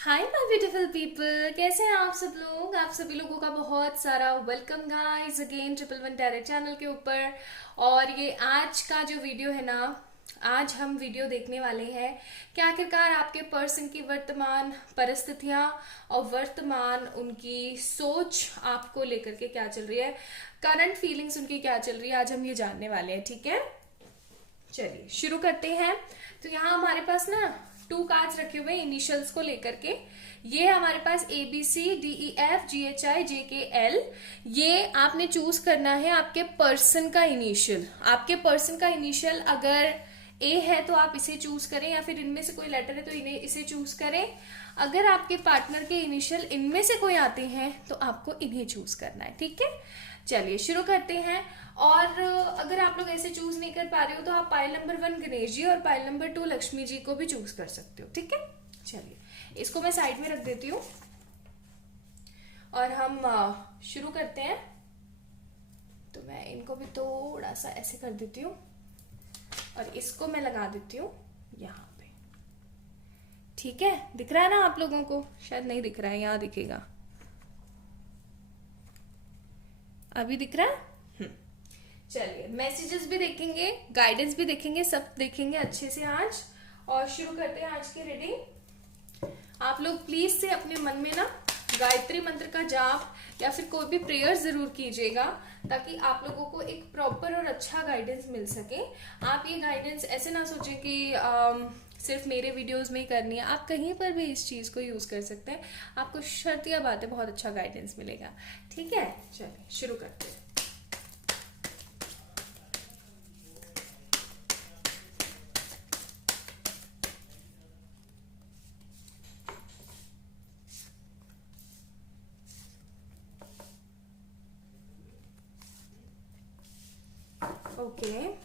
Hi my beautiful people, कैसे हैं आप सब लोग। आप सभी लोगों का बहुत सारा welcome guys again triple one tarot channel के ऊपर। और ये आज का जो वीडियो है ना, आज हम वीडियो देखने वाले हैं कि आखिरकार आपके पर्सन की वर्तमान परिस्थितियां और वर्तमान उनकी सोच आपको लेकर के क्या चल रही है, करंट फीलिंग्स उनकी क्या चल रही है, आज हम ये जानने वाले हैं। ठीक है, चलिए शुरू करते हैं। तो यहाँ हमारे पास ना 2 कार्ड्स रखे हुए इनिशियल्स को लेकर के। ये हमारे पास ABCDEFGHIJKL। ये आपने चूज करना है आपके पर्सन का इनिशियल। आपके पर्सन का इनिशियल अगर ए है तो आप इसे चूज करें, या फिर इनमें से कोई लेटर है तो इन्हें इसे चूज करें। अगर आपके पार्टनर के इनिशियल इनमें से कोई आते हैं तो आपको इन्हें चूज करना है। ठीक है, चलिए शुरू करते हैं। और अगर आप लोग ऐसे चूज नहीं कर पा रहे हो तो आप पाइल नंबर 1 गणेश जी और पाइल नंबर 2 लक्ष्मी जी को भी चूज कर सकते हो। ठीक है, चलिए इसको मैं साइड में रख देती हूँ और हम शुरू करते हैं। तो मैं इनको भी थोड़ा सा ऐसे कर देती हूँ और इसको मैं लगा देती हूँ यहाँ पे। ठीक है, दिख रहा है ना आप लोगों को? शायद नहीं दिख रहा है, यहाँ दिखेगा। अभी दिख रहा है? चलिए मैसेजेस भी देखेंगे, गाइडेंस भी देखेंगे, सब देखेंगे अच्छे से आज। और शुरू करते हैं आज की रीडिंग। आप लोग प्लीज से अपने मन में ना गायत्री मंत्र का जाप या फिर कोई भी प्रेयर जरूर कीजिएगा, ताकि आप लोगों को एक प्रॉपर और अच्छा गाइडेंस मिल सके। आप ये गाइडेंस ऐसे ना सोचें कि सिर्फ मेरे वीडियोस में ही करनी है, आप कहीं पर भी इस चीज को यूज कर सकते हैं। आपको शर्तिया बात है, बहुत अच्छा गाइडेंस मिलेगा। ठीक है, चलिए शुरू करते हैं। Okay.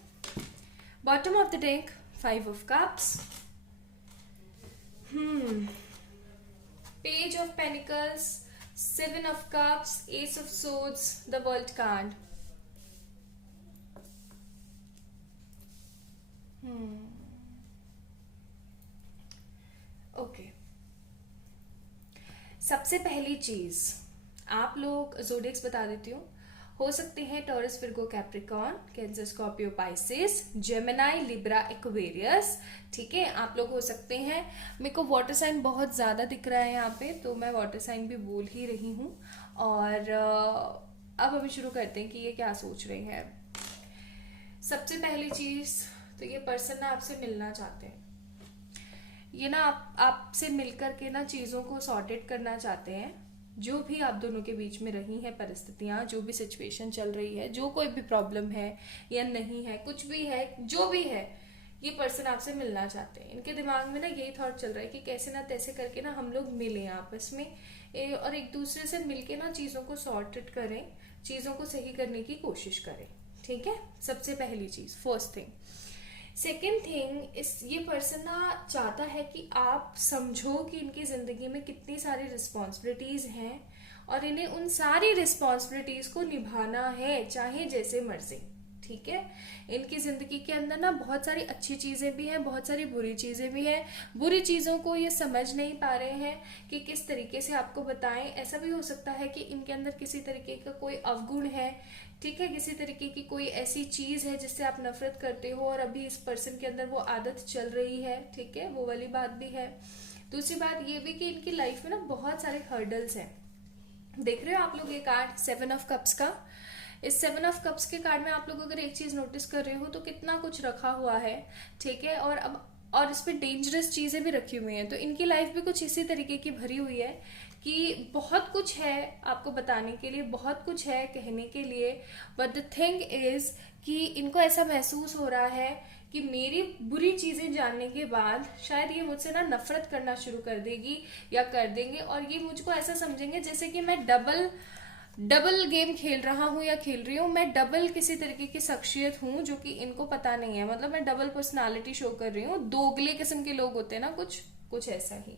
Bottom of the deck, 5 of Cups. Page of Pentacles, 7 of Cups, Ace of Swords, the World card. Okay. सबसे पहली चीज आप लोग जोडिक्स बता देती हूँ। हो सकते हैं taurus, Virgo, Capricorn, cancer, Scorpio, Pisces, Gemini, Libra, Aquarius. ठीक है, आप लोग हो सकते हैं। मेरे को वाटर साइन बहुत ज्यादा दिख रहा है यहाँ पे, तो मैं वाटर साइन भी बोल ही रही हूँ। और अब हम शुरू करते हैं कि ये क्या सोच रहे हैं। सबसे पहली चीज तो ये पर्सन ना आपसे मिलना चाहते हैं। ये ना आपसे मिलकर के ना चीजों को सॉर्टेड करना चाहते हैं। जो भी आप दोनों के बीच में रही हैं परिस्थितियां, जो भी सिचुएशन चल रही है, जो कोई भी प्रॉब्लम है या नहीं है, कुछ भी है, जो भी है, ये पर्सन आपसे मिलना चाहते हैं। इनके दिमाग में ना यही थॉट चल रहा है कि कैसे ना तैसे करके ना हम लोग मिलें आपस में और एक दूसरे से मिलके ना चीजों को सॉर्टेड करें, चीजों को सही करने की कोशिश करें। ठीक है, सबसे पहली चीज, फर्स्ट थिंग। सेकेंड थिंग, इस ये पर्सन ना चाहता है कि आप समझो कि इनकी जिंदगी में कितनी सारी रिस्पॉन्सिबिलिटीज हैं और इन्हें उन सारी रिस्पॉन्सिबिलिटीज को निभाना है, चाहे जैसे मर्जी। ठीक है, इनकी जिंदगी के अंदर ना बहुत सारी अच्छी चीजें भी हैं, बहुत सारी बुरी चीजें भी हैं। बुरी चीजों को ये समझ नहीं पा रहे हैं कि किस तरीके से आपको बताएं। ऐसा भी हो सकता है कि इनके अंदर किसी तरीके का कोई अवगुण है। ठीक है, किसी तरीके की कोई ऐसी चीज है जिससे आप नफरत करते हो और अभी इस पर्सन के अंदर वो आदत चल रही है। ठीक है, वो वाली बात भी है। दूसरी बात ये भी कि इनकी लाइफ में ना बहुत सारे हर्डल्स हैं। देख रहे हो आप लोग ये कार्ड 7 ऑफ कप्स का। इस 7 ऑफ कप्स के कार्ड में आप लोग अगर एक चीज नोटिस कर रहे हो तो कितना कुछ रखा हुआ है। ठीक है, और इस पे डेंजरस चीजें भी रखी हुई हैं। तो इनकी लाइफ भी कुछ इसी तरीके की भरी हुई है कि बहुत कुछ है आपको बताने के लिए, बहुत कुछ है कहने के लिए। बट द थिंग इज कि इनको ऐसा महसूस हो रहा है कि मेरी बुरी चीजें जानने के बाद शायद ये मुझसे ना नफरत करना शुरू कर देगी या कर देंगे, और ये मुझको ऐसा समझेंगे जैसे कि मैं डबल गेम खेल रहा हूँ या खेल रही हूँ। मैं डबल किसी तरीके की शख्सियत हूँ जो कि इनको पता नहीं है। मतलब मैं डबल पर्सनालिटी शो कर रही हूँ। दोगले किस्म के लोग होते हैं ना, कुछ कुछ ऐसा ही।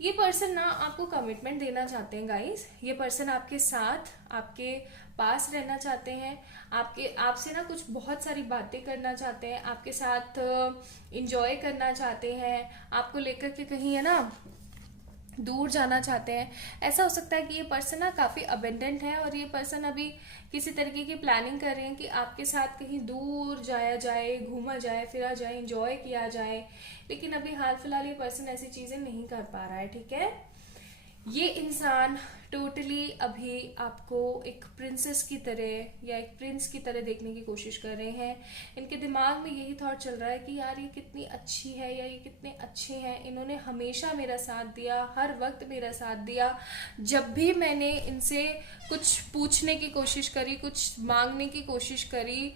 ये पर्सन ना आपको कमिटमेंट देना चाहते हैं गाइस। ये पर्सन आपके साथ, आपके पास रहना चाहते हैं। आपसे ना कुछ बहुत सारी बातें करना चाहते हैं, आपके साथ इंजॉय करना चाहते हैं, आपको लेकर के कहीं है ना दूर जाना चाहते हैं। ऐसा हो सकता है कि ये पर्सन ना काफ़ी अबेंडेंट है और ये पर्सन अभी किसी तरीके की प्लानिंग कर रहे हैं कि आपके साथ कहीं दूर जाया जाए, घूमा जाए, फिरा जाए, इंजॉय किया जाए, लेकिन अभी हाल फिलहाल ये पर्सन ऐसी चीज़ें नहीं कर पा रहा है। ठीक है, ये इंसान टोटली अभी आपको एक प्रिंसेस की तरह या एक प्रिंस की तरह देखने की कोशिश कर रहे हैं। इनके दिमाग में यही थॉट चल रहा है कि यार ये कितनी अच्छी है या ये कितने अच्छे हैं, इन्होंने हमेशा मेरा साथ दिया, हर वक्त मेरा साथ दिया। जब भी मैंने इनसे कुछ पूछने की कोशिश करी, कुछ मांगने की कोशिश करी,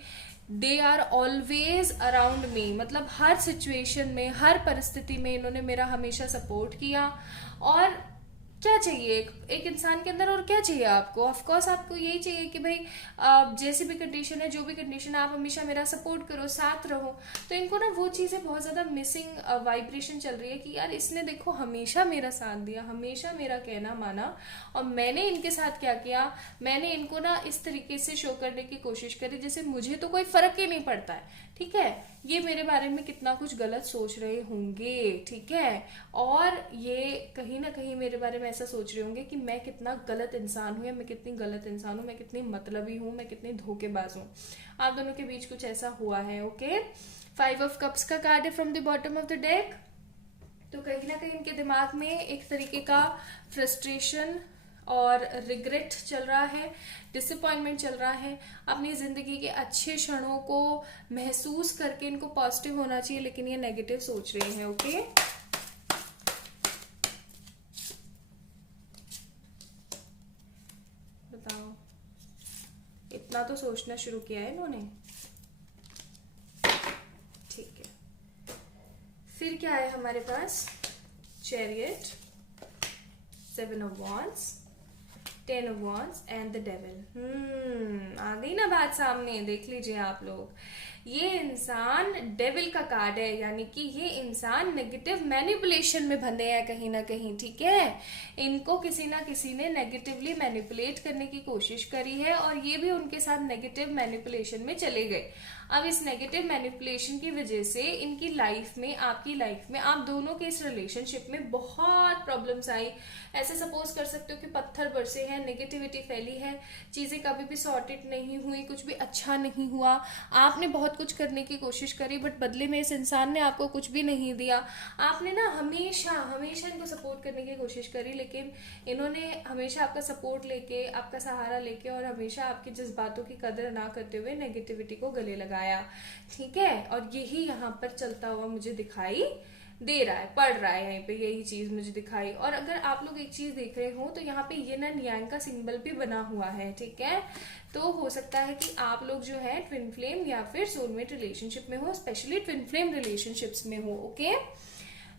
they are always around me, मतलब हर सिचुएशन में, हर परिस्थिति में इन्होंने मेरा हमेशा सपोर्ट किया। और क्या चाहिए एक इंसान के अंदर, और क्या चाहिए आपको? ऑफ कोर्स आपको यही चाहिए कि भाई जैसी भी कंडीशन है, जो भी कंडीशन है, आप हमेशा मेरा सपोर्ट करो, साथ रहो। तो इनको ना वो चीज़ें बहुत ज़्यादा मिसिंग वाइब्रेशन चल रही है कि यार इसने देखो हमेशा मेरा साथ दिया, हमेशा मेरा कहना माना, और मैंने इनके साथ क्या किया, मैंने इनको ना इस तरीके से शो करने की कोशिश करी जैसे मुझे तो कोई फर्क ही नहीं पड़ता है। ठीक है, ये मेरे बारे में कितना कुछ गलत सोच रहे होंगे। ठीक है, और ये कहीं ना कहीं मेरे बारे में ऐसा सोच रहे होंगे कि मैं कितना गलत इंसान हूँ, या मैं कितनी गलत इंसान हूँ, मैं कितनी मतलबी हूँ, मैं कितनी धोखेबाज हूँ। आप दोनों के बीच कुछ ऐसा हुआ है। ओके, 5 ऑफ कप्स का कार्ड है from the bottom of the deck. तो कहीं ना कहीं इनके दिमाग में एक तरीके का फ्रस्ट्रेशन और रिग्रेट चल रहा है, डिसअपॉइंटमेंट चल रहा है। अपनी जिंदगी के अच्छे क्षणों को महसूस करके इनको पॉजिटिव होना चाहिए, लेकिन ये नेगेटिव सोच रहे हैं। ओके, बताओ, इतना तो सोचना शुरू किया है इन्होंने। ठीक है, फिर क्या है हमारे पास? Chariot, 7 of wands, 10 of wands and the devil. आ गई ना बात सामने, देख लीजिए आप लोग। ये इंसान डेविल का कार्ड है, यानी कि ये इंसान नेगेटिव मैनिपुलेशन में बंधे हैं कहीं ना कहीं। ठीक है, इनको किसी ना किसी ने नेगेटिवली मैनिपुलेट करने की कोशिश करी है और ये भी उनके साथ नेगेटिव मैनिपुलेशन में चले गए। अब इस नेगेटिव मैनिपुलेशन की वजह से इनकी लाइफ में, आपकी लाइफ में, आप दोनों के इस रिलेशनशिप में बहुत प्रॉब्लम्स आई। ऐसे सपोज कर सकते हो कि पत्थर बरसे हैं, नेगेटिविटी फैली है, चीजें कभी भी सॉर्टेड नहीं हुई, कुछ भी अच्छा नहीं हुआ। आपने बहुत कुछ करने की कोशिश करी, बट बदले में इस इंसान ने आपको कुछ भी नहीं दिया। आपने ना हमेशा हमेशा इनको सपोर्ट करने की कोशिश करी, लेकिन इन्होंने हमेशा आपका सपोर्ट लेके, आपका सहारा लेके, और हमेशा आपकी जज्बातों की कदर ना करते हुए नेगेटिविटी को गले लगाया। ठीक है, और यही यहाँ पर चलता हुआ मुझे दिखाई दे रहा है, पड़ रहा है यहाँ पे, यही चीज मुझे दिखाई। और अगर आप लोग एक चीज देख रहे हो तो यहाँ पे ये ना यांग का सिंबल भी बना हुआ है। ठीक है, तो हो सकता है कि आप लोग जो है ट्विन फ्लेम या फिर सोलमेट रिलेशनशिप में हो, स्पेशली ट्विन फ्लेम रिलेशनशिप्स में हो। ओके,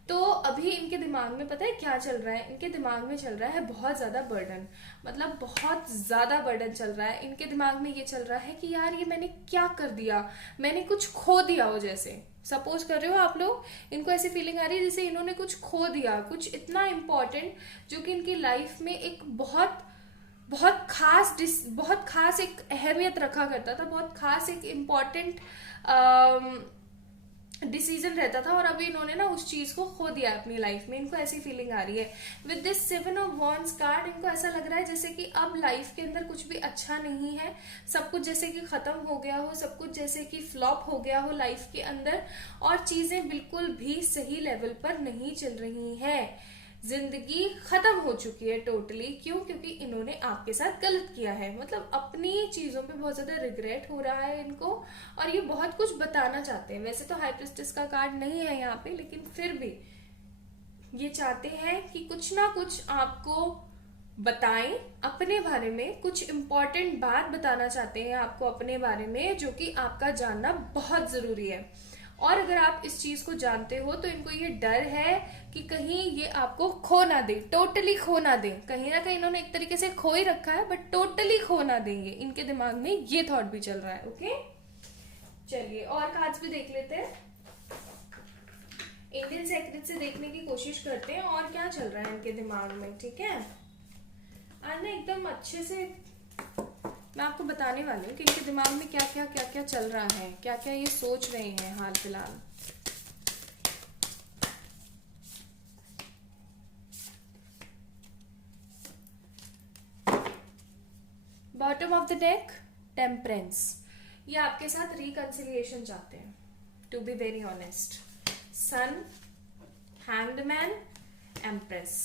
तो अभी इनके दिमाग में पता है क्या चल रहा है? इनके दिमाग में चल रहा है बहुत ज्यादा बर्डन, मतलब बहुत ज्यादा बर्डन चल रहा है। इनके दिमाग में ये चल रहा है कि यार ये मैंने क्या कर दिया, मैंने कुछ खो दिया हो। जैसे सपोज कर रहे हो आप लोग, इनको ऐसी फीलिंग आ रही है जैसे इन्होंने कुछ खो दिया, कुछ इतना इम्पोर्टेंट जो कि इनकी लाइफ में एक बहुत बहुत खास एक अहमियत रखा करता था, बहुत खास एक इम्पोर्टेंट डिसीजन रहता था, और अभी इन्होंने ना उस चीज को खो दिया अपनी लाइफ में। इनको ऐसी फीलिंग आ रही है with this 7 of wands card. इनको ऐसा लग रहा है जैसे कि अब लाइफ के अंदर कुछ भी अच्छा नहीं है, सब कुछ जैसे कि खत्म हो गया हो, सब कुछ जैसे कि फ्लॉप हो गया हो लाइफ के अंदर, और चीजें बिल्कुल भी सही लेवल पर नहीं चल रही है। जिंदगी खत्म हो चुकी है टोटली। क्यों? क्योंकि इन्होंने आपके साथ गलत किया है, मतलब अपनी चीजों पे बहुत ज्यादा रिग्रेट हो रहा है इनको, और ये बहुत कुछ बताना चाहते हैं। वैसे तो हाई प्रिस्टेस का कार्ड नहीं है यहाँ पे, लेकिन फिर भी ये चाहते हैं कि कुछ ना कुछ आपको बताएं अपने बारे में, कुछ इम्पोर्टेंट बात बताना चाहते हैं आपको अपने बारे में, जो कि आपका जानना बहुत जरूरी है। और अगर आप इस चीज को जानते हो तो इनको ये डर है कि कहीं ये आपको खो ना दे, टोटली खो ना दे। कहीं ना कहीं इन्होंने एक तरीके से खो ही रखा है, बट टोटली खो ना देंगे, इनके दिमाग में ये थॉट भी चल रहा है। ओके, चलिए और कार्ड्स भी देख लेते हैं, इंडियन सेक्रेट से देखने की कोशिश करते हैं और क्या चल रहा है इनके दिमाग में। ठीक है, आज ना एकदम अच्छे से मैं आपको बताने वाली हूँ कि इनके दिमाग में क्या क्या चल रहा है, क्या क्या ये सोच रहे हैं हाल फिलहाल। Bottom of the deck temperance, ये आपके साथ रिकंसिलिएशन चाहते हैं, to be very honest. Sun, hanged man, empress.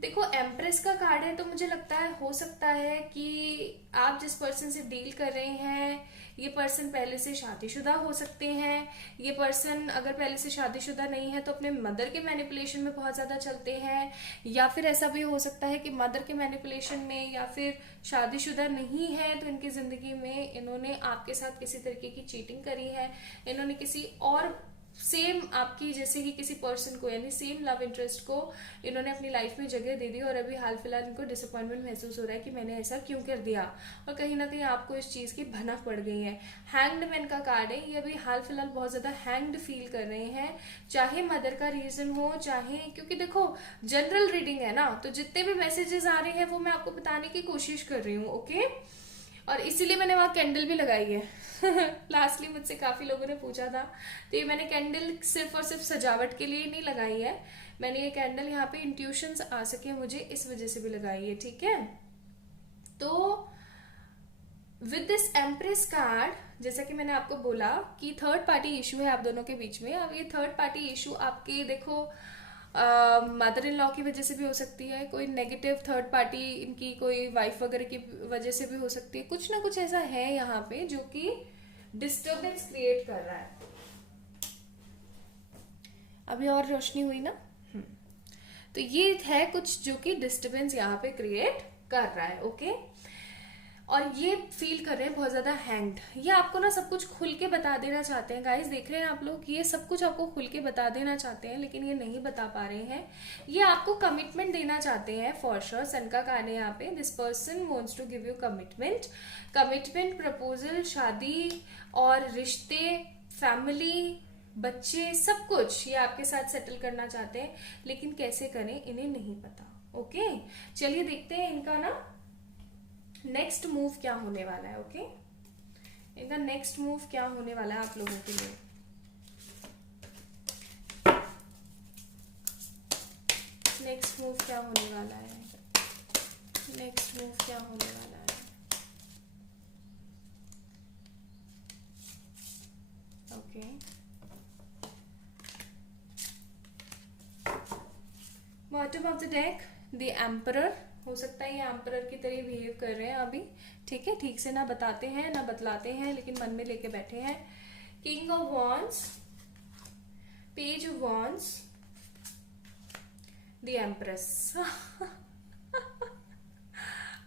देखो एम्प्रेस का कार्ड है तो मुझे लगता है हो सकता है कि आप जिस पर्सन से डील कर रहे हैं ये पर्सन पहले से शादीशुदा हो सकते हैं। ये पर्सन अगर पहले से शादीशुदा नहीं है तो अपने मदर के मैनिपुलेशन में बहुत ज्यादा चलते हैं, या फिर ऐसा भी हो सकता है कि मदर के मैनिपुलेशन में, या फिर शादीशुदा नहीं है तो इनकी जिंदगी में इन्होंने आपके साथ किसी तरीके की चीटिंग करी है, इन्होंने किसी और सेम आपकी जैसे कि किसी पर्सन को यानी सेम लव इंटरेस्ट को इन्होंने अपनी लाइफ में जगह दे दी, और अभी हाल फिलहाल इनको डिसअपॉइंटमेंट महसूस हो रहा है कि मैंने ऐसा क्यों कर दिया, और कहीं ना कहीं आपको इस चीज की भनक पड़ गई है। हैंग्ड मैन का कार्ड है, ये अभी हाल फिलहाल बहुत ज्यादा हैंग्ड फील कर रहे हैं, चाहे मदर का रीजन हो, चाहे क्योंकि देखो जनरल रीडिंग है ना, तो जितने भी मैसेजेस आ रहे हैं वो मैं आपको बताने की कोशिश कर रही हूँ, ओके। और इसीलिए मैंने वहां कैंडल भी लगाई है लास्टली मुझसे काफी लोगों ने पूछा था, तो ये मैंने कैंडल सिर्फ और सिर्फ सजावट के लिए नहीं लगाई है, मैंने ये कैंडल यहाँ पे इंट्यूशंस आ सके मुझे इस वजह से भी लगाई है, ठीक है। तो विद दिस एम्प्रेस कार्ड, जैसा कि मैंने आपको बोला कि थर्ड पार्टी इशू है आप दोनों के बीच में। अब ये थर्ड पार्टी इशू आपके देखो मदर इन लॉ की वजह से भी हो सकती है, कोई नेगेटिव थर्ड पार्टी इनकी कोई वाइफ वगैरह की वजह से भी हो सकती है, कुछ ना कुछ ऐसा है यहाँ पे जो कि डिस्टर्बेंस क्रिएट कर रहा है। अभी और रोशनी हुई ना, तो ये है कुछ जो कि डिस्टर्बेंस यहाँ पे क्रिएट कर रहा है, ओके। और ये फील कर रहे हैं बहुत ज्यादा हैंग्ड, ये आपको ना सब कुछ खुल के बता देना चाहते हैं गाइस, देख रहे हैं आप लोग, ये सब कुछ आपको खुल के बता देना चाहते हैं लेकिन ये नहीं बता पा रहे हैं। ये आपको कमिटमेंट देना चाहते हैं फॉर श्योर, सन का कार्ड है यहाँ पे, this person wants to give you commitment, proposal, शादी और रिश्ते, फैमिली, बच्चे, सब कुछ ये आपके साथ सेटल करना चाहते हैं, लेकिन कैसे करें इन्हें नहीं पता, ओके। चलिए देखते हैं इनका ना नेक्स्ट मूव क्या होने वाला है, ओके। इनका नेक्स्ट मूव क्या होने वाला है आप लोगों के लिए। नेक्स्ट मूव क्या होने वाला है, नेक्स्ट मूव क्या होने वाला है, okay. Bottom of the deck the emperor, हो सकता है ये एम्परर की तरह बिहेव कर रहे हैं अभी, ठीक है, ठीक से ना बताते हैं ना बतलाते हैं लेकिन मन में लेके बैठे हैं। King of wands, page of wands, the empress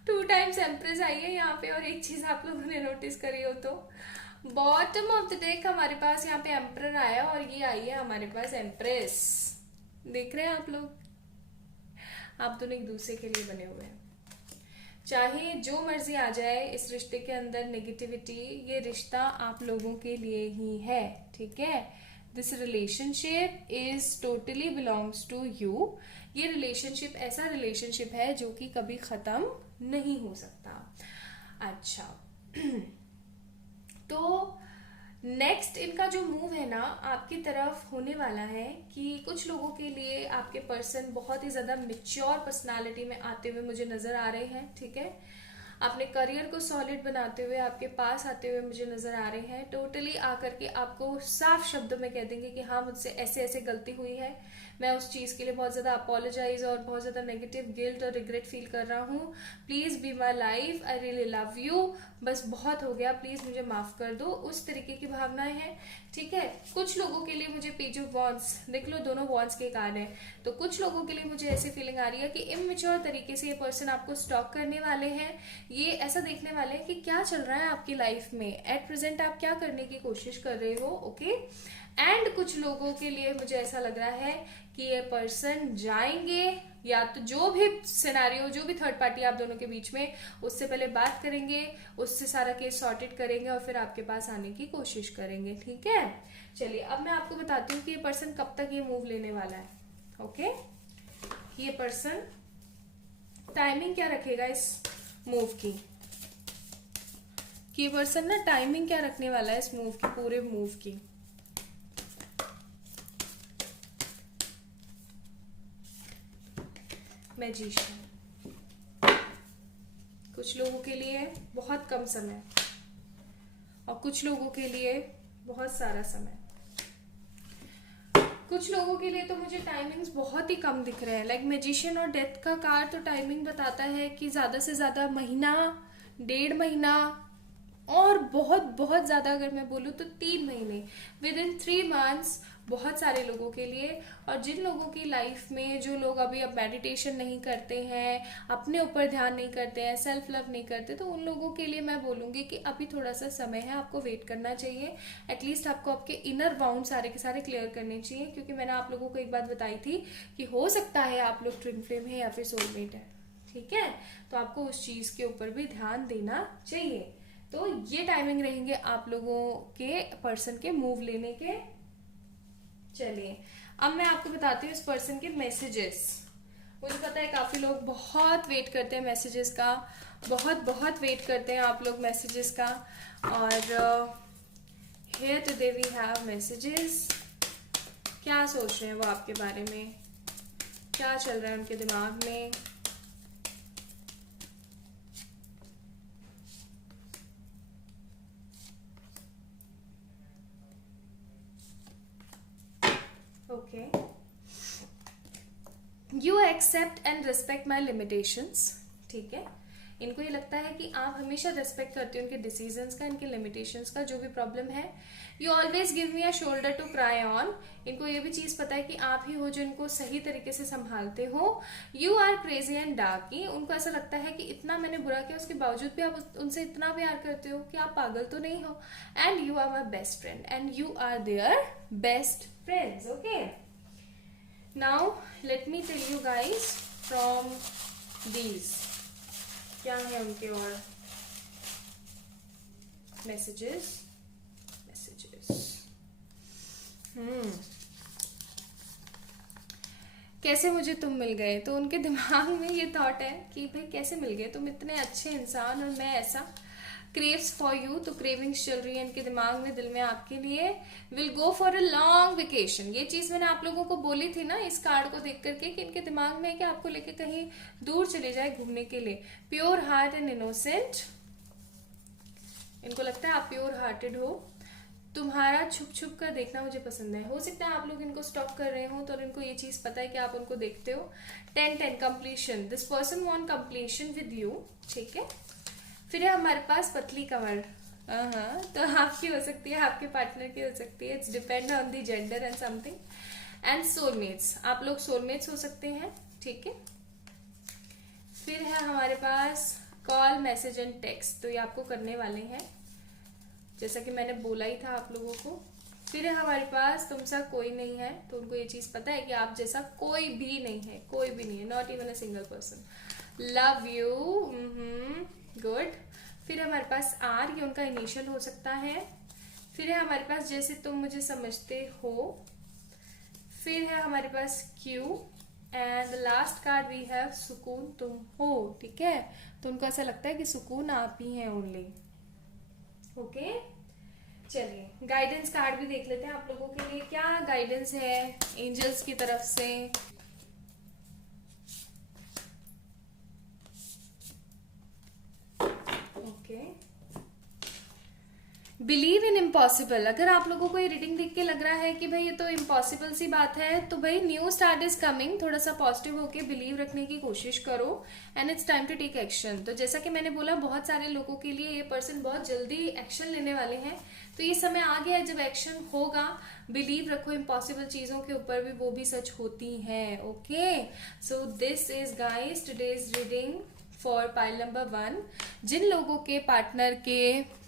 2 times empress आई है यहाँ पे, और एक चीज आप लोगों ने नोटिस करी हो तो बॉटम ऑफ द डेक हमारे पास यहाँ पे एम्परर आया और ये आई है हमारे पास एम्प्रेस। देख रहे हैं आप लोग, आप दोनों एक दूसरे के लिए बने हुए हैं, चाहे जो मर्जी आ जाए इस रिश्ते के अंदर नेगेटिविटी, ये रिश्ता आप लोगों के लिए ही है, ठीक है। This relationship is totally belongs to you, ये रिलेशनशिप ऐसा रिलेशनशिप है जो कि कभी खत्म नहीं हो सकता। अच्छा तो नेक्स्ट इनका जो मूव है ना आपकी तरफ होने वाला है कि कुछ लोगों के लिए आपके पर्सन बहुत ही ज्यादा मैच्योर पर्सनालिटी में आते हुए मुझे नजर आ रहे हैं, ठीक है। अपने करियर को सॉलिड बनाते हुए आपके पास आते हुए मुझे नजर आ रहे हैं, टोटली आकर के आपको साफ शब्दों में कह देंगे कि हाँ मुझसे ऐसे ऐसे गलती हुई है, मैं उस चीज के लिए बहुत ज्यादा अपोलोजाइज और बहुत ज्यादा नेगेटिव गिल्ट और रिग्रेट फील कर रहा हूँ, please be my life, I really love you, बस बहुत हो गया, प्लीज मुझे माफ कर दो, उस तरीके की भावनाएं हैं, ठीक है। कुछ लोगों के लिए मुझे पेज ऑफ वॉन्ड्स, देख लो दोनों वॉन्ड्स के कार्ड है, तो कुछ लोगों के लिए मुझे ऐसी फीलिंग आ रही है कि इमेच्योर तरीके से ये पर्सन आपको स्टॉक करने वाले हैं, ये ऐसा देखने वाले हैं कि क्या चल रहा है आपकी लाइफ में, एट प्रेजेंट आप क्या करने की कोशिश कर रहे हो, ओके। एंड कुछ लोगों के लिए मुझे ऐसा लग रहा है कि ये पर्सन जाएंगे, या तो जो भी सिनेरियो, जो भी थर्ड पार्टी आप दोनों के बीच में, उससे पहले बात करेंगे, उससे सारा केस सॉर्टेड करेंगे और फिर आपके पास आने की कोशिश करेंगे, ठीक है। चलिए अब मैं आपको बताती हूँ कि ये पर्सन कब तक ये मूव लेने वाला है, ओके। ये पर्सन टाइमिंग क्या रखेगा इस मूव की, कि ये पर्सन ना टाइमिंग क्या रखने वाला है इस मूव की, पूरे मूव की। मैजिशियन, कुछ लोगों के लिए बहुत कम समय और कुछ लोगों के लिए बहुत सारा समय। कुछ लोगों के लिए तो मुझे टाइमिंग्स बहुत ही कम दिख रहे हैं। लाइक मैजिशियन और डेथ का कार्ड तो टाइमिंग बताता है कि ज्यादा से ज्यादा महीना, 1.5 महीना, और बहुत बहुत ज्यादा अगर मैं बोलूँ तो 3 महीने, विद इन 3 मंथ्स बहुत सारे लोगों के लिए। और जिन लोगों की लाइफ में, जो लोग अभी अब मेडिटेशन नहीं करते हैं, अपने ऊपर ध्यान नहीं करते हैं, सेल्फ लव नहीं करते, तो उन लोगों के लिए मैं बोलूंगी कि अभी थोड़ा सा समय है, आपको वेट करना चाहिए। एटलीस्ट आपको आपके इनर बाउंड सारे के सारे क्लियर करने चाहिए, क्योंकि मैंने आप लोगों को एक बात बताई थी कि हो सकता है आप लोग ट्विन फ्लेम है या फिर सोलमेट है, ठीक है। तो आपको उस चीज के ऊपर भी ध्यान देना चाहिए। तो ये टाइमिंग रहेंगे आप लोगों के पर्सन के मूव लेने के। चलिए अब मैं आपको बताती हूँ इस पर्सन के मैसेजेस। मुझे पता है काफी लोग बहुत वेट करते हैं मैसेजेस का, बहुत बहुत वेट करते हैं आप लोग मैसेजेस का। और here today we have messages. क्या सोच रहे हैं वो आपके बारे में, क्या चल रहा है उनके दिमाग में। Okay, you accept and respect my limitations, ठीक है। इनको ये लगता है कि आप हमेशा रेस्पेक्ट करते हो उनके डिसीजंस का, इनके लिमिटेशंस का, जो भी प्रॉब्लम है। You always give me a shoulder to cry on. इनको ये भी चीज पता है कि आप ही हो जो इनको सही तरीके से संभालते हो। You are crazy and darky. उनको ऐसा लगता है कि इतना मैंने बुरा किया उसके बावजूद भी आप उनसे इतना प्यार करते हो कि आप पागल तो नहीं हो। And you are my best friend and you are their best friends. Okay, now let me tell you guys from these क्या है उनके और मैसेजेस। कैसे मुझे तुम मिल गए। तो उनके दिमाग में ये थॉट है कि भाई कैसे मिल गए तुम, इतने अच्छे इंसान और मैं ऐसा। क्रेव्स फॉर यू, तो क्रेविंग्स चल रही है इनके दिमाग में, दिल में आपके लिए। Will go for a long vacation. ये चीज मैंने आप लोगों को बोली थी ना इस कार्ड को देख करके कि इनके दिमाग में है कि आपको लेके कहीं दूर चले जाए घूमने के लिए। Pure heart and innocent. इनको लगता है आप प्योर हार्टेड हो। तुम्हारा छुप छुप कर देखना मुझे पसंद है। हो सकता है आप लोग इनको स्टॉक कर रहे हो तो इनको ये चीज पता है कि आप उनको देखते हो। 10-10 completion. This person want completion with you, ठीक है। फिर है हमारे पास पतली कमर। तो आपकी हो सकती है, आपके पार्टनर की हो सकती है। It's depend on the gender and something. And soulmates, आप लोग सोलमेट्स हो सकते हैं, ठीक है। फिर है हमारे पास कॉल, मैसेज एंड टेक्स्ट। तो ये आपको करने वाले हैं जैसा कि मैंने बोला ही था आप लोगों को। फिर है हमारे पास तुम सा कोई नहीं है। तो उनको ये चीज पता है कि आप जैसा कोई भी नहीं है, कोई भी नहीं है, not even a single person. Love you, good. फिर है हमारे पास आर, ये उनका इनिशियल हो सकता है। फिर है हमारे पास जैसे तुम मुझे समझते हो। फिर है हमारे पास क्यू and last card we have सुकून तुम हो, ठीक है। तो उनको ऐसा लगता है कि सुकून आप ही हैं ओनली। ओके, चलिए गाइडेंस कार्ड भी देख लेते हैं आप लोगों के लिए क्या गाइडेंस है एंजल्स की तरफ से। Okay, believe in impossible. अगर आप लोगों को ये रीडिंग देख के लग रहा है कि भाई ये तो इम्पॉसिबल सी बात है, तो भाई न्यू स्टार्ट इज कमिंग। थोड़ा सा पॉजिटिव होके बिलीव रखने की कोशिश करो and it's time to take action. तो जैसा कि मैंने बोला बहुत सारे लोगों के लिए ये पर्सन बहुत जल्दी एक्शन लेने वाले हैं। तो ये समय आ गया है जब एक्शन होगा। बिलीव रखो इम्पॉसिबल चीजों के ऊपर भी, वो भी सच होती हैं। Okay, so this is guys today's reading for pile number 1। जिन लोगों के पार्टनर के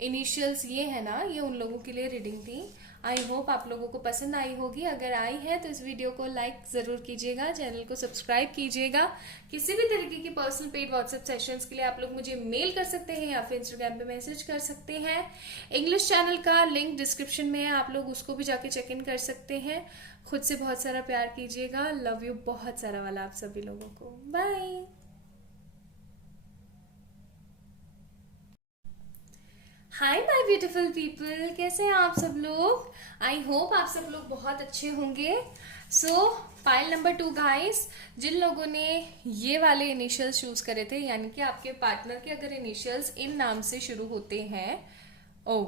इनिशियल्स ये है ना, ये उन लोगों के लिए रीडिंग थी। आई होप आप लोगों को पसंद आई होगी। अगर आई है तो इस वीडियो को लाइक जरूर कीजिएगा, चैनल को सब्सक्राइब कीजिएगा। किसी भी तरीके की पर्सनल पेड व्हाट्सएप सेशंस के लिए आप लोग मुझे मेल कर सकते हैं या फिर इंस्टाग्राम पे मैसेज कर सकते हैं। इंग्लिश चैनल का लिंक डिस्क्रिप्शन में है, आप लोग उसको भी जाके चेक इन कर सकते हैं। खुद से बहुत सारा प्यार कीजिएगा। लव यू बहुत सारा वाला आप सभी लोगों को। Bye. Hi my beautiful people, कैसे हैं आप सब लोग। आई होप आप सब लोग बहुत अच्छे होंगे। सो पाइल नंबर 2 गाइस, जिन लोगों ने ये वाले इनिशियल्स चूज करे थे, यानी कि आपके पार्टनर के अगर इनिशियल्स इन नाम से शुरू होते हैं, ओ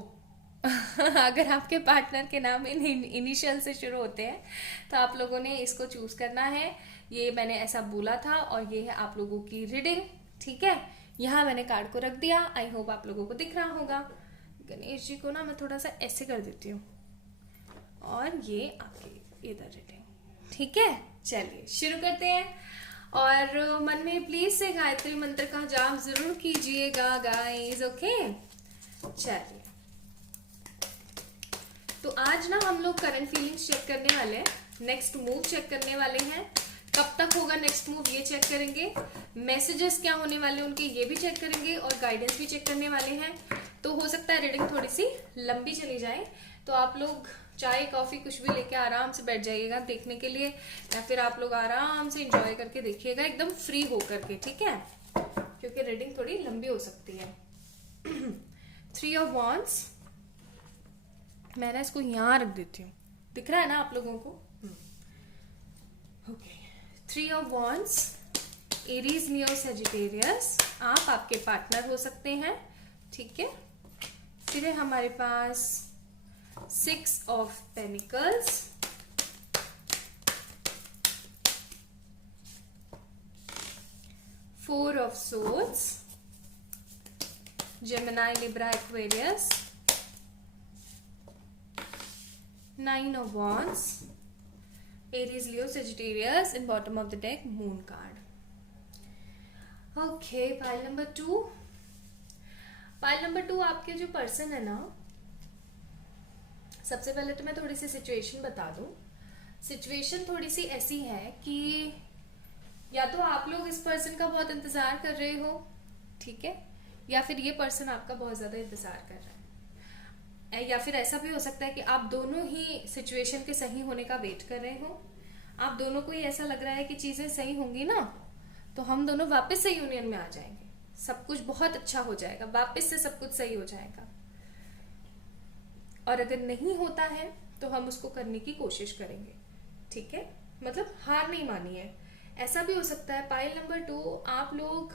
अगर आपके पार्टनर के नाम इन इनिशियल से शुरू होते हैं तो आप लोगों ने इसको चूज करना है। ये मैंने ऐसा बोला था और ये है आप लोगों की रीडिंग। ठीक है, यहाँ मैंने कार्ड को रख दिया। आई होप आप लोगों को दिख रहा होगा। गणेश जी को ना मैं थोड़ा सा ऐसे कर देती हूँ और ये आपकी इधर रीडिंग। ठीक है, चलिए शुरू करते हैं। और मन में प्लीज से गायत्री मंत्र का जाप जरूर कीजिएगा गाइस। ओके, चलिए। तो आज ना हम लोग करंट फीलिंग्स चेक करने वाले हैं, नेक्स्ट मूव चेक करने वाले हैं, कब तक होगा नेक्स्ट मूव ये चेक करेंगे, मैसेजेस क्या होने वाले उनके ये भी चेक करेंगे और गाइडेंस भी चेक करने वाले हैं। तो हो सकता है रीडिंग थोड़ी सी लंबी चली जाए, तो आप लोग चाय कॉफी कुछ भी लेके आराम से बैठ जाइएगा देखने के लिए, या फिर आप लोग आराम से एंजॉय करके देखिएगा एकदम फ्री होकर के। ठीक है, क्योंकि रीडिंग थोड़ी लंबी हो सकती है। 3 ऑफ वॉन्ड्स, मैं ना इसको यहाँ रख देती हूँ, दिख रहा है ना आप लोगों को? Okay, 3 of wands, Aries, Leo, Sagittarius, आप आपके पार्टनर हो सकते हैं। ठीक है, फिर है हमारे पास 6 of pentacles, 4 of swords, Gemini, Libra, Aquarius, 9 of wands, Aries, Leo, Sagittarius, in bottom of the deck moon card. Okay, pile number 2. Pile number 2 आपके जो पर्सन है ना, सबसे पहले तो मैं थोड़ी सी सिचुएशन बता दूं। सिचुएशन थोड़ी सी ऐसी है कि या तो आप लोग इस पर्सन का बहुत इंतजार कर रहे हो, ठीक है, या फिर ये पर्सन आपका बहुत ज्यादा इंतजार कर रहा है, या फिर ऐसा भी हो सकता है कि आप दोनों ही सिचुएशन के सही होने का वेट कर रहे हो। आप दोनों को ही ऐसा लग रहा है कि चीजें सही होंगी ना, तो हम दोनों वापस से यूनियन में आ जाएंगे, सब कुछ बहुत अच्छा हो जाएगा, वापस से सब कुछ सही हो जाएगा। और अगर नहीं होता है तो हम उसको करने की कोशिश करेंगे। ठीक है, मतलब हार नहीं मानी है। ऐसा भी हो सकता है पाइल नंबर 2 आप लोग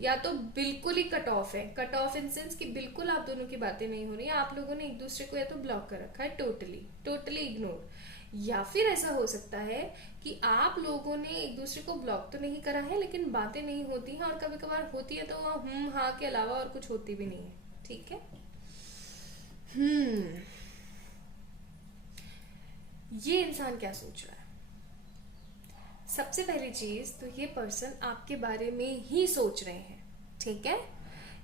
या तो बिल्कुल ही कट ऑफ है, कट ऑफ इन सेंस कि बिल्कुल आप दोनों की बातें नहीं हो रही है, आप लोगों ने एक दूसरे को या तो ब्लॉक कर रखा है, टोटली इग्नोर, या फिर ऐसा हो सकता है कि आप लोगों ने एक दूसरे को ब्लॉक तो नहीं करा है लेकिन बातें नहीं होती हैं, और कभी कभार होती है तो हाँ के अलावा और कुछ होती भी नहीं है। ठीक है, ये इंसान क्या सोच रहा है? सबसे पहली चीज तो ये पर्सन आपके बारे में ही सोच रहे हैं। ठीक है,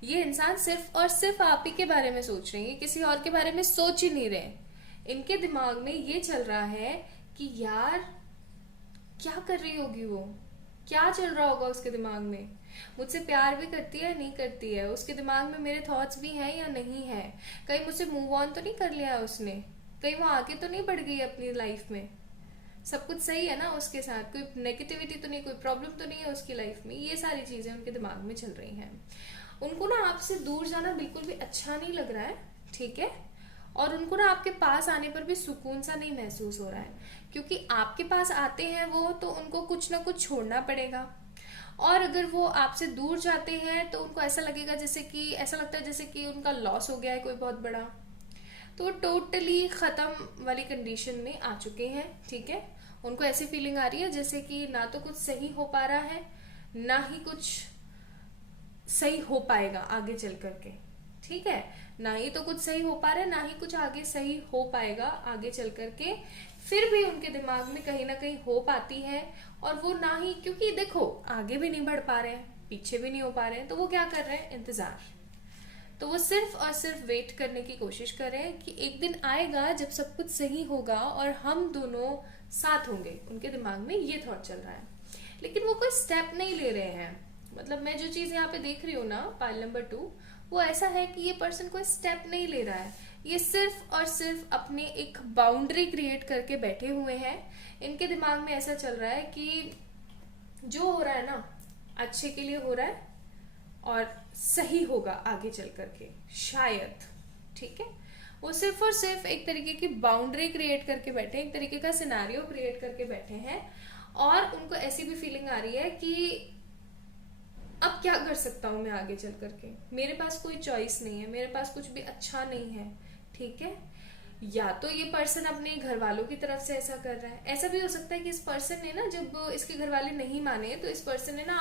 ये इंसान सिर्फ और सिर्फ आप ही के बारे में सोच रहे हैं, किसी और के बारे में सोच ही नहीं रहे। इनके दिमाग में ये चल रहा है कि यार क्या कर रही होगी वो, क्या चल रहा होगा उसके दिमाग में, मुझसे प्यार भी करती है नहीं करती है, उसके दिमाग में मेरे थॉट्स भी हैं या नहीं है, कहीं मुझसे मूव ऑन तो नहीं कर लिया है उसने, कहीं वो आगे तो नहीं बढ़ गई अपनी लाइफ में, सब कुछ सही है ना उसके साथ, कोई नेगेटिविटी तो नहीं, कोई प्रॉब्लम तो नहीं है उसकी लाइफ में। ये सारी चीजें उनके दिमाग में चल रही हैं। उनको ना आपसे दूर जाना बिल्कुल भी अच्छा नहीं लग रहा है। ठीक है, और उनको ना आपके पास आने पर भी सुकून सा नहीं महसूस हो रहा है, क्योंकि आपके पास आते हैं वो तो उनको कुछ ना कुछ छोड़ना पड़ेगा, और अगर वो आपसे दूर जाते हैं तो उनको ऐसा लगेगा जैसे कि, ऐसा लगता है जैसे कि उनका लॉस हो गया है कोई बहुत बड़ा, तो टोटली खत्म वाली कंडीशन में आ चुके हैं। ठीक है, उनको ऐसी फीलिंग आ रही है जैसे कि ना तो कुछ सही हो पा रहा है, ना ही कुछ सही हो पाएगा आगे चल करके। ठीक है, ना ही तो कुछ सही हो पा रहा है, ना ही कुछ आगे सही हो पाएगा आगे चल करके। फिर भी उनके दिमाग में कहीं ना कहीं हो पाती है, और वो ना ही, क्योंकि देखो आगे भी नहीं बढ़ पा रहे हैं, पीछे भी नहीं हो पा रहे हैं, तो वो क्या कर रहे हैं, इंतजार। तो वो सिर्फ और सिर्फ वेट करने की कोशिश कर रहे हैं कि एक दिन आएगा जब सब कुछ सही होगा और हम दोनों साथ होंगे। उनके दिमाग में ये थॉट चल रहा है, लेकिन वो कोई स्टेप नहीं ले रहे हैं। मतलब मैं जो चीज यहाँ पे देख रही हूँ ना पाइल नंबर 2, वो ऐसा है कि ये पर्सन कोई स्टेप नहीं ले रहा है, ये सिर्फ और सिर्फ अपने एक बाउंड्री क्रिएट करके बैठे हुए हैं। इनके दिमाग में ऐसा चल रहा है कि जो हो रहा है ना अच्छे के लिए हो रहा है और सही होगा आगे चल करके शायद। ठीक है, वो सिर्फ और सिर्फ एक तरीके की बाउंड्री क्रिएट करके बैठे, एक तरीके का सिनेरियो क्रिएट करके बैठे हैं, और उनको ऐसी भी फीलिंग आ रही है कि अब क्या कर सकता हूं मैं आगे चल करके, मेरे पास कोई चॉइस नहीं है, मेरे पास कुछ भी अच्छा नहीं है। ठीक है, या तो ये पर्सन अपने घर वालों की तरफ से ऐसा कर रहा है, ऐसा भी हो सकता है कि इस पर्सन ने ना, जब इसके घर वाले नहीं माने तो इस पर्सन ने ना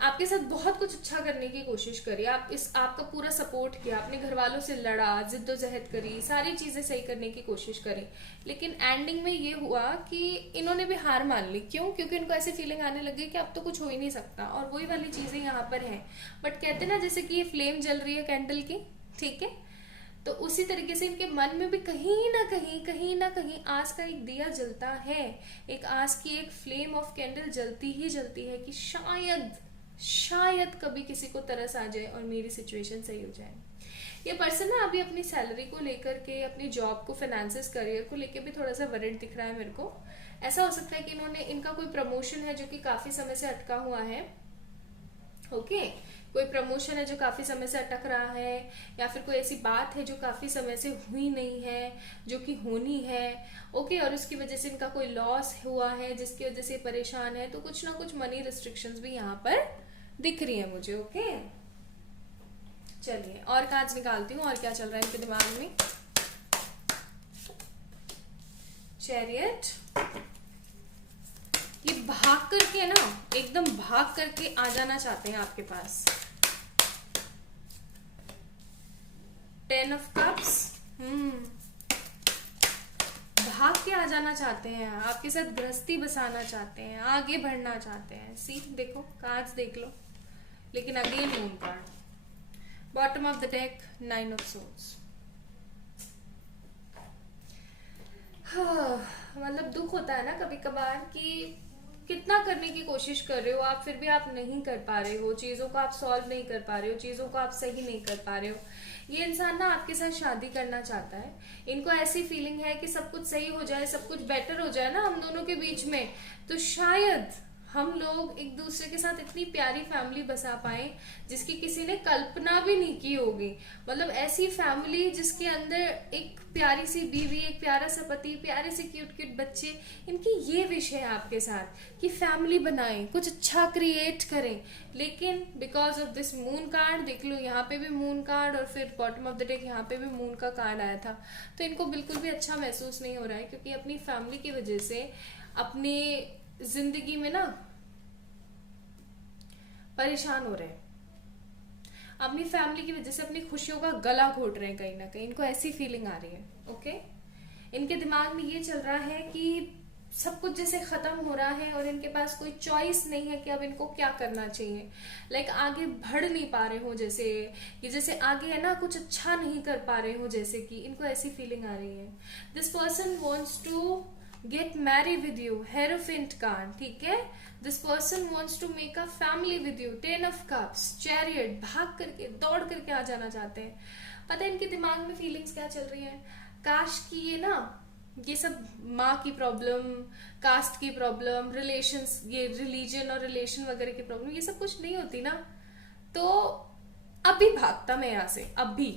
आपके साथ बहुत कुछ अच्छा करने की कोशिश करी, आपका पूरा सपोर्ट किया, अपने घर वालों से लड़ा, जिद्दोजहद करी, सारी चीजें सही करने की कोशिश करी, लेकिन एंडिंग में ये हुआ कि इन्होंने भी हार मान ली। क्यों? क्योंकि इनको ऐसी फीलिंग आने लगी कि अब तो कुछ हो ही नहीं सकता, और वही वाली चीजें यहाँ पर है। बट कहते ना, जैसे कि ये फ्लेम जल रही है कैंडल की, ठीक है, तो उसी तरीके से इनके मन में भी कहीं ना कहीं आस का एक दिया जलता है, एक आस की एक फ्लेम ऑफ कैंडल जलती ही जलती है कि शायद कभी किसी को तरस आ जाए और मेरी सिचुएशन सही हो जाए। ये पर्सन ना अभी अपनी सैलरी को लेकर के, अपनी जॉब को, फाइनेंसेस, करियर को लेकर भी थोड़ा सा वरिड दिख रहा है मेरे को। ऐसा हो सकता है कि इनका कोई प्रमोशन है जो कि काफी समय से अटका हुआ है। ओके, कोई प्रमोशन है जो काफी समय से अटक रहा है, या फिर कोई ऐसी बात है जो काफी समय से हुई नहीं है, जो कि होनी है। ओके, और उसकी वजह से इनका कोई लॉस हुआ है जिसकी वजह से परेशान है, तो कुछ ना कुछ मनी रिस्ट्रिक्शंस भी यहाँ पर दिख रही है मुझे। ओके, चलिए और कार्ड्स निकालती हूँ, और क्या चल रहा है इनके दिमाग में। चैरियट, ये भाग करके ना, एकदम भाग करके आ जाना चाहते हैं आपके पास। 10 ऑफ कप्स, भाग के आ जाना चाहते हैं, आपके साथ गृहस्थी बसाना चाहते हैं, आगे बढ़ना चाहते हैं। सी देखो, कार्ड्स देख लो, लेकिन again moon card, bottom of the deck, 9 of swords. मतलब दुख होता है ना कभी कभार कि कितना करने की कोशिश कर रहे हो आप, फिर भी आप नहीं कर पा रहे हो, चीजों को आप सॉल्व नहीं कर पा रहे हो, चीजों को आप सही नहीं कर पा रहे हो। ये इंसान ना आपके साथ शादी करना चाहता है, इनको ऐसी फीलिंग है कि सब कुछ सही हो जाए, सब कुछ बेटर हो जाए ना हम दोनों के बीच में, तो शायद हम लोग एक दूसरे के साथ इतनी प्यारी फैमिली बसा पाए जिसकी किसी ने कल्पना भी नहीं की होगी। मतलब ऐसी फैमिली जिसके अंदर एक प्यारी सी बीवी, एक प्यारा सा पति, प्यारे से क्यूट क्यूट बच्चे। इनकी ये विश है आपके साथ कि फैमिली बनाएं, कुछ अच्छा क्रिएट करें, लेकिन because of this moon card, देख लो यहाँ पे भी मून कार्ड और फिर बॉटम ऑफ द डेक यहाँ पे भी मून का कार्ड आया था, तो इनको बिल्कुल भी अच्छा महसूस नहीं हो रहा है, क्योंकि अपनी फैमिली की वजह से अपनी जिंदगी में ना परेशान हो रहे हैं, अपनी फैमिली की वजह से अपनी खुशियों का गला घोट रहे हैं कहीं ना कहीं, इनको ऐसी फीलिंग आ रही है। ओके, इनके दिमाग में ये चल रहा है कि सब कुछ जैसे खत्म हो रहा है और इनके पास कोई चॉइस नहीं है कि अब इनको क्या करना चाहिए। लाइक आगे बढ़ नहीं पा रहे हो, जैसे आगे है ना कुछ अच्छा नहीं कर पा रहे हो, जैसे कि इनको ऐसी फीलिंग आ रही है। This person wants to get marry with you, hierophant card, ठीक है। This person wants to make a family with you, 10 of cups, chariot, भाग करके दौड़ करके आ जाना चाहते हैं। पता है इनके दिमाग में फीलिंग्स क्या चल रही है? काश की ये सब माँ की प्रॉब्लम, कास्ट की प्रॉब्लम, रिलेशंस, ये रिलीजन और रिलेशन वगैरह की प्रॉब्लम, ये सब कुछ नहीं होती ना, तो अभी भागता मैं यहाँ से, अभी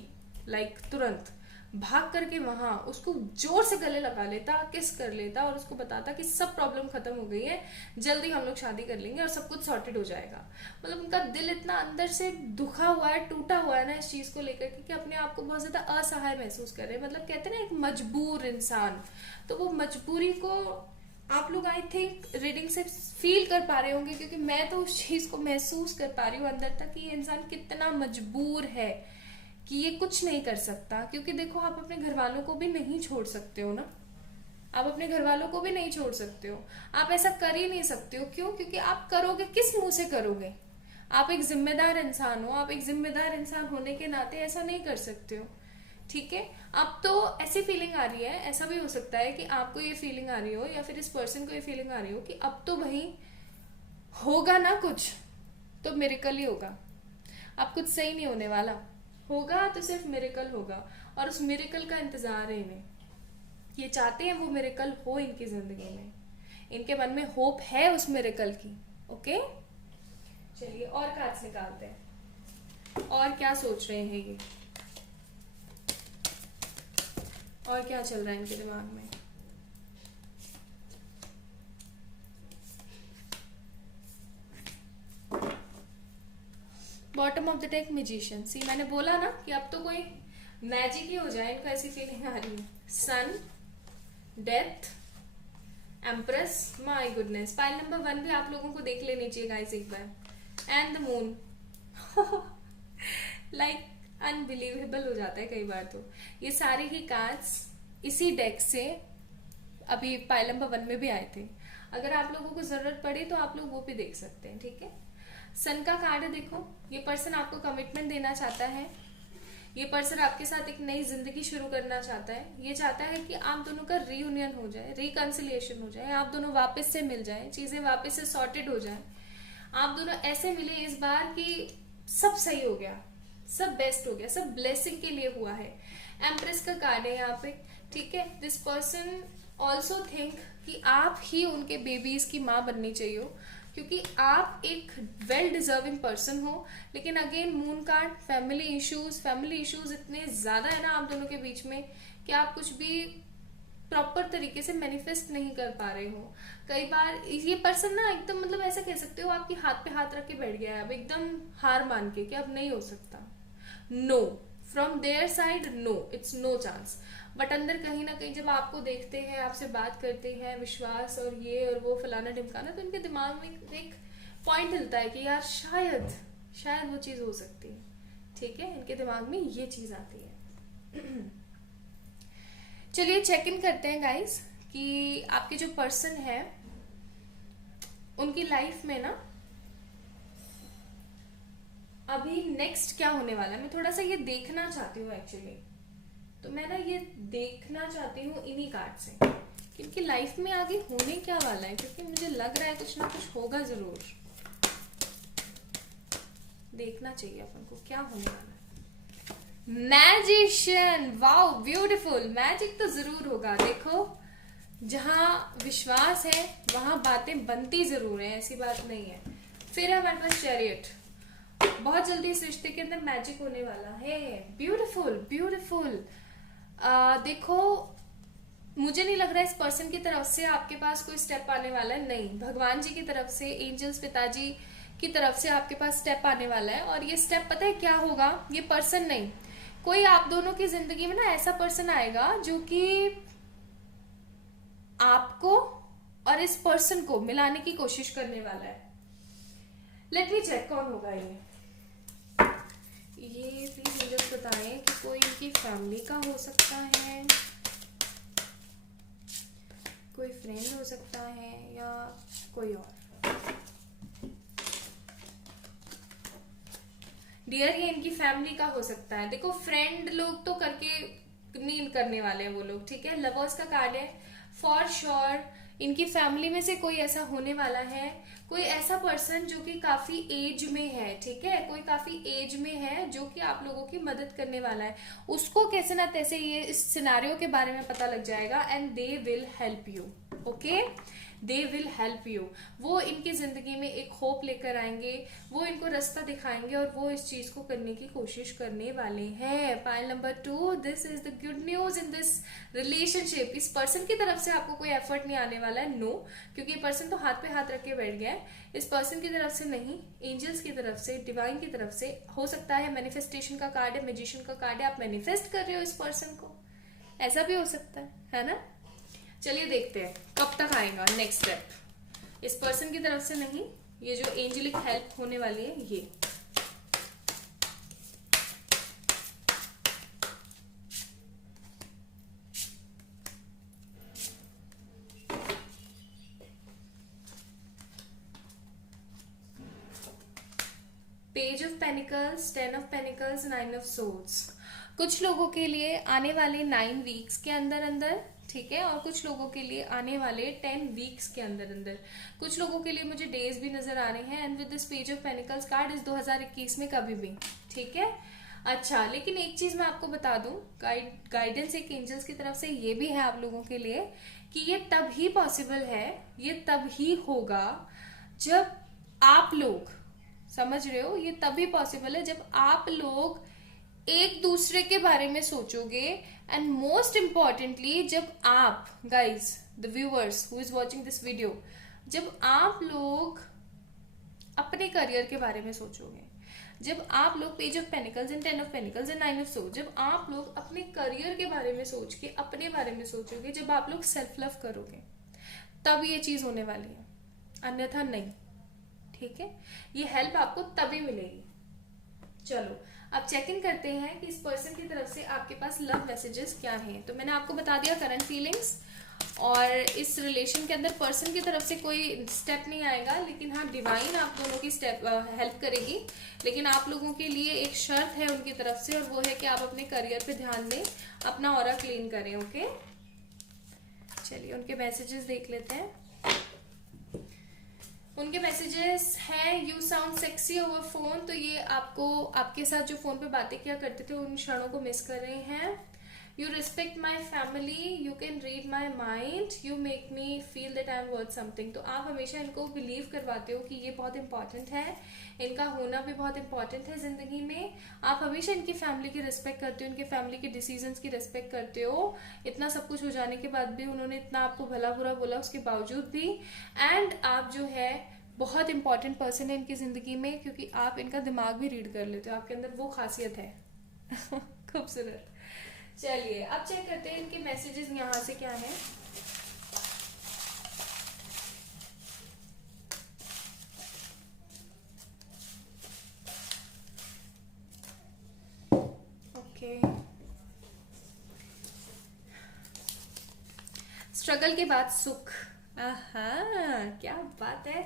लाइक तुरंत भाग करके वहां उसको जोर से गले लगा लेता, किस कर लेता और उसको बताता कि सब प्रॉब्लम खत्म हो गई है, जल्दी हम लोग शादी कर लेंगे और सब कुछ सॉर्टेड हो जाएगा। मतलब उनका दिल इतना अंदर से दुखा हुआ है, टूटा हुआ है ना इस चीज को लेकर कि अपने आप को बहुत ज्यादा असहाय महसूस कर रहे हैं। मतलब कहते हैं ना एक मजबूर इंसान, तो वो मजबूरी को आप लोग आई थिंक रीडिंग से फील कर पा रहे होंगे, क्योंकि मैं तो उस चीज को महसूस कर पा रही हूँ अंदर तक कि ये इंसान कितना मजबूर है कि ये कुछ नहीं कर सकता। क्योंकि देखो, आप अपने घर वालों को भी नहीं छोड़ सकते हो ना, आप अपने घर वालों को भी नहीं छोड़ सकते हो, आप ऐसा कर ही नहीं सकते हो। क्यों? क्योंकि आप करोगे किस मुंह से करोगे? आप एक जिम्मेदार इंसान हो, आप एक जिम्मेदार इंसान होने के नाते ऐसा नहीं कर सकते हो, ठीक है। अब तो ऐसी फीलिंग आ रही है, ऐसा भी हो सकता है कि आपको ये फीलिंग आ रही हो या फिर इस पर्सन को ये फीलिंग आ रही हो कि अब तो भाई होगा ना कुछ, तो मिरेकल ही होगा, अब कुछ सही नहीं होने वाला, होगा तो सिर्फ मिरेकल होगा, और उस मिरेकल का इंतजार है इन्हें। ये चाहते हैं वो मिरेकल हो इनकी जिंदगी में, इनके मन में होप है उस मिरेकल की। ओके, चलिए और कार्ड्स निकालते हैं, और क्या सोच रहे हैं ये। और क्या चल रहा है इनके दिमाग में? Bottom of the deck magician. See मैंने बोला ना कि अब तो कोई मैजिक ही हो जाए, इनको ऐसी फीलिंग आ रही है। Sun, death, empress, my goodness. Pile number 1 भी आप लोगों को देख लेनी चाहिए गाइस एक बार। And the moon. Like unbelievable हो जाता है कई बार। तो ये सारे ही कार्ड्स इसी डेक से अभी पाइल नंबर 1 में भी आए थे। अगर आप लोगों को जरूरत पड़े तो आप लोग वो भी देख सकते हैं, ठीक है। सन का कार्ड है, देखो ये पर्सन आपको कमिटमेंट देना चाहता है। ये पर्सन आपके साथ एक नई जिंदगी शुरू करना चाहता है। ये चाहता है कि आप दोनों का रीयूनियन हो जाए, रिकंसिलिएशन हो जाए, आप दोनों वापस से मिल जाए, चीजें वापस से सॉर्टेड हो जाए। आप दोनों ऐसे मिले इस बार कि सब सही हो गया, सब बेस्ट हो गया, सब ब्लेसिंग के लिए हुआ है। एम्प्रेस का कार्ड है यहाँ पे, ठीक है। दिस पर्सन ऑल्सो थिंक कि आप ही उनके बेबीज की माँ बननी चाहिए हो, क्योंकि आप एक वेल डिजर्विंग पर्सन हो। लेकिन again moon card, family issues इतने ज्यादा है ना आप दोनों के बीच में कि आप कुछ भी प्रॉपर तरीके से मैनिफेस्ट नहीं कर पा रहे हो। कई बार ये पर्सन ना एकदम मतलब ऐसा कह सकते हो आपके हाथ पे हाथ रख के बैठ गया है अब, एकदम हार मान के कि अब नहीं हो सकता। No, from their side no, it's no chance. But अंदर कहीं ना कहीं जब आपको देखते हैं, आपसे बात करते हैं, विश्वास और ये और वो फलाना ढिमकाना, तो इनके दिमाग में एक पॉइंट हिलता है कि यार शायद वो चीज हो सकती है, ठीक है। इनके दिमाग में ये चीज आती है। चलिए चेक इन करते हैं गाइस कि आपके जो पर्सन है उनकी लाइफ में ना अभी नेक्स्ट क्या होने वाला है। मैं थोड़ा सा ये देखना चाहती हूँ एक्चुअली, तो मैं ना ये देखना चाहती हूँ इन्हीं कार्ड से कि इनकी लाइफ में आगे होने क्या वाला है, क्योंकि मुझे लग रहा है कुछ ना कुछ होगा जरूर। देखना चाहिए अपन को क्या होने वाला है। Magician, wow beautiful. मैजिक तो जरूर होगा। देखो जहां विश्वास है वहां बातें बनती जरूर है, ऐसी बात नहीं है। फिर हमारे पास चैरियट। बहुत जल्दी इस रिश्ते के अंदर मैजिक होने वाला है। ब्यूटीफुल। देखो मुझे नहीं लग रहा है इस पर्सन की तरफ से आपके पास कोई स्टेप आने वाला है। नहीं, भगवान जी की तरफ से, एंजल्स पिताजी की तरफ से आपके पास स्टेप आने वाला है। और ये स्टेप पता है क्या होगा? ये पर्सन नहीं, कोई आप दोनों की जिंदगी में ना ऐसा पर्सन आएगा जो कि आपको और इस पर्सन को मिलाने की कोशिश करने वाला है। लेट मी चेक कौन होगा ये प्लीज मुझे बताएं कि कोई इनकी फैमिली का हो सकता है, कोई फ्रेंड हो सकता है, या कोई और। डियर ये इनकी फैमिली का हो सकता है। देखो फ्रेंड लोग तो करके नहीं करने वाले हैं वो लोग, ठीक है। लवर्स का कार्ड है। फॉर श्योर इनकी फैमिली में से कोई ऐसा होने वाला है, कोई ऐसा पर्सन जो कि काफी एज में है, ठीक है। कोई काफी एज में है जो कि आप लोगों की मदद करने वाला है। उसको कैसे ना तैसे ये इस सिनारियो के बारे में पता लग जाएगा and they will help you, okay. They will help you. वो इनकी जिंदगी में एक होप लेकर आएंगे, वो इनको रास्ता दिखाएंगे और वो इस चीज को करने की कोशिश करने वाले हैं। Pile number 2, this is the good news in this relationship. इस पर्सन की तरफ से आपको कोई एफर्ट नहीं आने वाला है, नो, क्योंकि ये पर्सन तो हाथ पे हाथ रख के बैठ गया है। इस पर्सन की तरफ से नहीं, एंजल्स की तरफ से, डिवाइन की तरफ से हो सकता है। मैनिफेस्टेशन का कार्ड है, मैजिशियन का कार्ड है। आप मैनिफेस्ट कर रहे हो इस पर्सन को, ऐसा भी हो सकता है ना। चलिए देखते हैं कब तक आएगा नेक्स्ट स्टेप। इस पर्सन की तरफ से नहीं, ये जो एंजेलिक हेल्प होने वाली है ये। Page of pentacles, 10 of pentacles, 9 of swords. कुछ लोगों के लिए आने वाले 9 वीक्स के अंदर अंदर, ठीक है, और कुछ लोगों के लिए आने वाले 10 वीक्स के अंदर अंदर। कुछ लोगों के लिए मुझे डेज भी नजर आ रहे हैं। And with this page of pentacles card इस 2021 में कभी भी, ठीक है। अच्छा, लेकिन एक चीज मैं आपको बता दूं, गाइडेंस एक एंजल्स की तरफ से ये भी है आप लोगों के लिए कि ये तब ही पॉसिबल है, ये तब ही होगा जब आप लोग, समझ रहे हो, ये तभी पॉसिबल है जब आप लोग एक दूसरे के बारे में सोचोगे, एंड मोस्ट इम्पॉर्टेंटली जब आप guys the viewers who is watching this video, जब आप लोग अपने करियर के बारे में सोचोगे, जब आप लोग page of pentacles and 10 of pentacles and 9 of swords, जब आप लोग अपने करियर के बारे में सोच के अपने बारे में सोचोगे, जब आप लोग सेल्फ लव करोगे, तब ये चीज होने वाली है, अन्यथा नहीं। ठीक है, ये हेल्प आपको तभी मिलेगी। चलो अब चेक इन करते हैं कि इस पर्सन की तरफ से आपके पास लव मैसेजेस क्या हैं। तो मैंने आपको बता दिया करंट फीलिंग्स, और इस रिलेशन के अंदर पर्सन की तरफ से कोई स्टेप नहीं आएगा, लेकिन हाँ डिवाइन आप दोनों की स्टेप हेल्प करेगी। लेकिन आप लोगों के लिए एक शर्त है उनकी तरफ से, और वो है कि आप अपने करियर पे ध्यान दें, अपना ऑरा क्लीन करें। ओके, चलिए उनके मैसेजेस देख लेते हैं। उनके मैसेजेस हैं, you sound sexy over phone. तो ये आपको आपके साथ जो फोन पे बातें किया करते थे उन क्षणों को मिस कर रहे हैं। You respect my family, you can read my mind, you make me feel that I am worth something. तो आप हमेशा इनको बिलीव करवाते हो कि ये बहुत इंपॉर्टेंट है, इनका होना भी बहुत इंपॉर्टेंट है जिंदगी में। आप हमेशा इनकी फैमिली की रिस्पेक्ट करते हो, इनके फैमिली के डिसीजंस की रिस्पेक्ट करते हो। इतना सब कुछ हो जाने के बाद भी उन्होंने इतना आपको भला बुरा बोला उसके बावजूद भी। एंड आप जो है बहुत इंपॉर्टेंट पर्सन है इनकी जिंदगी में, क्योंकि आप इनका दिमाग भी रीड कर लेते हो, आपके अंदर वो खासियत है। खूबसूरत। चलिए अब चेक करते हैं इनके मैसेजेस यहाँ से क्या है। ओके, स्ट्रगल के बाद सुख। आहा, क्या बात है,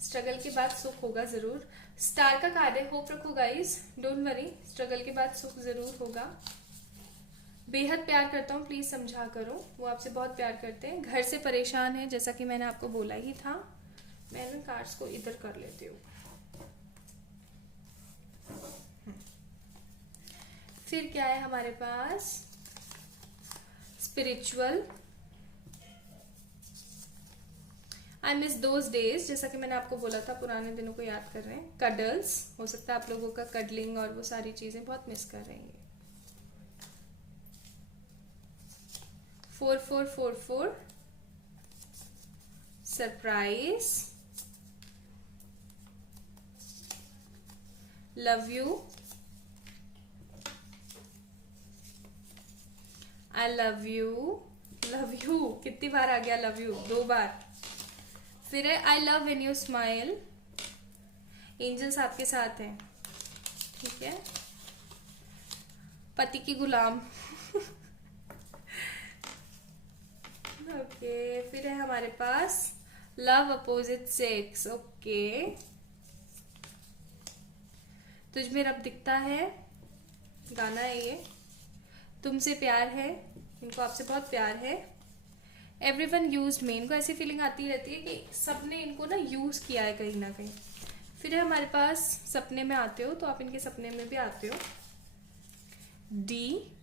स्ट्रगल के बाद सुख होगा जरूर। स्टार का कार्ड है, होप रखो गाइस, डोंट वरी, स्ट्रगल के बाद सुख जरूर होगा। बेहद प्यार करता हूँ, प्लीज समझा करो, वो आपसे बहुत प्यार करते हैं। घर से परेशान है, जैसा कि मैंने आपको बोला ही था। मैं इन कार्ड्स को इधर कर लेती हूँ। फिर क्या है हमारे पास, spiritual, I miss those days, जैसा कि मैंने आपको बोला था पुराने दिनों को याद कर रहे हैं। कडल्स, हो सकता है आप लोगों का कडलिंग और वो सारी चीजें बहुत मिस कर रहे हैं। 4444, surprise, love you, I love you, love you कितनी बार आ गया लव यू, 2 बार। फिर है I love when you smile, angels आपके साथ हैं। ठीक है, पति की गुलाम। ओके, फिर है हमारे पास लव अपोजिट सेक्स। ओके, तुझ में रब दिखता है, गाना है ये। तुमसे प्यार है, इनको आपसे बहुत प्यार है। एवरीवन यूज्ड मी, इनको ऐसी फीलिंग आती रहती है कि सबने इनको ना यूज किया है कहीं ना कहीं। फिर है हमारे पास सपने में आते हो, तो आप इनके सपने में भी आते हो। डी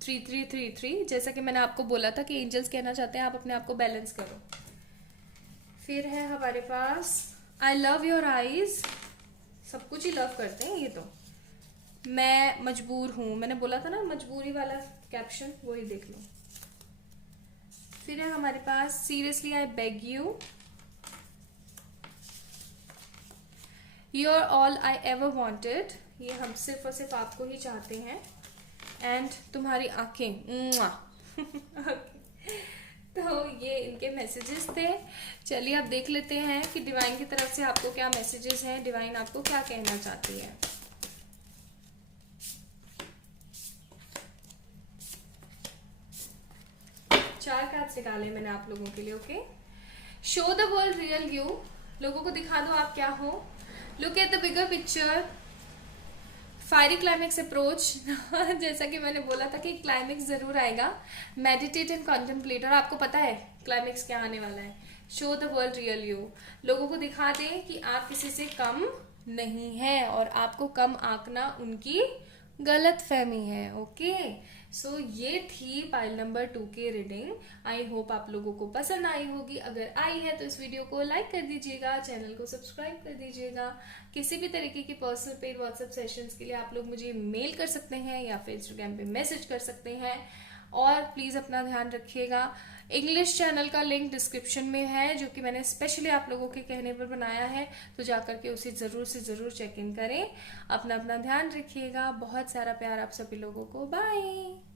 3333, जैसा कि मैंने आपको बोला था कि एंजल्स कहना चाहते हैं आप अपने आप को बैलेंस करो। फिर है हमारे पास आई लव योर आईज, सब कुछ ही लव करते हैं ये तो। मैं मजबूर हूं, मैंने बोला था ना मजबूरी वाला कैप्शन, वही देख लो। फिर है हमारे पास seriously I beg you, you are all I ever wanted, ये हम सिर्फ और सिर्फ आपको ही चाहते हैं। एंड तुम्हारी आंखें तो ये इनके मैसेजेस थे। चलिए अब देख लेते हैं कि डिवाइन की तरफ से आपको क्या मैसेजेस हैं, डिवाइन आपको क्या कहना चाहती है। चार कार्ड्स निकाले मैंने आप लोगों के लिए। Okay, show the world real you, लोगों को दिखा दो आप क्या हो। Look at the bigger picture, fiery climax approach. जैसा कि मैंने बोला था कि क्लाइमेक्स जरूर आएगा। मेडिटेट एंड कॉन्टेम्पलेट, और आपको पता है क्लाइमेक्स क्या आने वाला है। Show the world real you, लोगों को दिखा दें कि आप किसी से कम नहीं है, और आपको कम आंकना उनकी गलत फहमी है। ओके, सो ये थी पाइल नंबर 2 की रीडिंग। आई होप आप लोगों को पसंद आई होगी। अगर आई है तो इस वीडियो को लाइक कर दीजिएगा, चैनल को सब्सक्राइब कर दीजिएगा। किसी भी तरीके की पर्सनल पेड व्हाट्सएप सेशंस के लिए आप लोग मुझे मेल कर सकते हैं या फिर इंस्टाग्राम पे मैसेज कर सकते हैं। और प्लीज़ अपना ध्यान रखिएगा। इंग्लिश चैनल का लिंक डिस्क्रिप्शन में है, जो कि मैंने स्पेशली आप लोगों के कहने पर बनाया है, तो जाकर के उसे ज़रूर से ज़रूर चेक इन करें। अपना अपना ध्यान रखिएगा। बहुत सारा प्यार आप सभी लोगों को। बाय।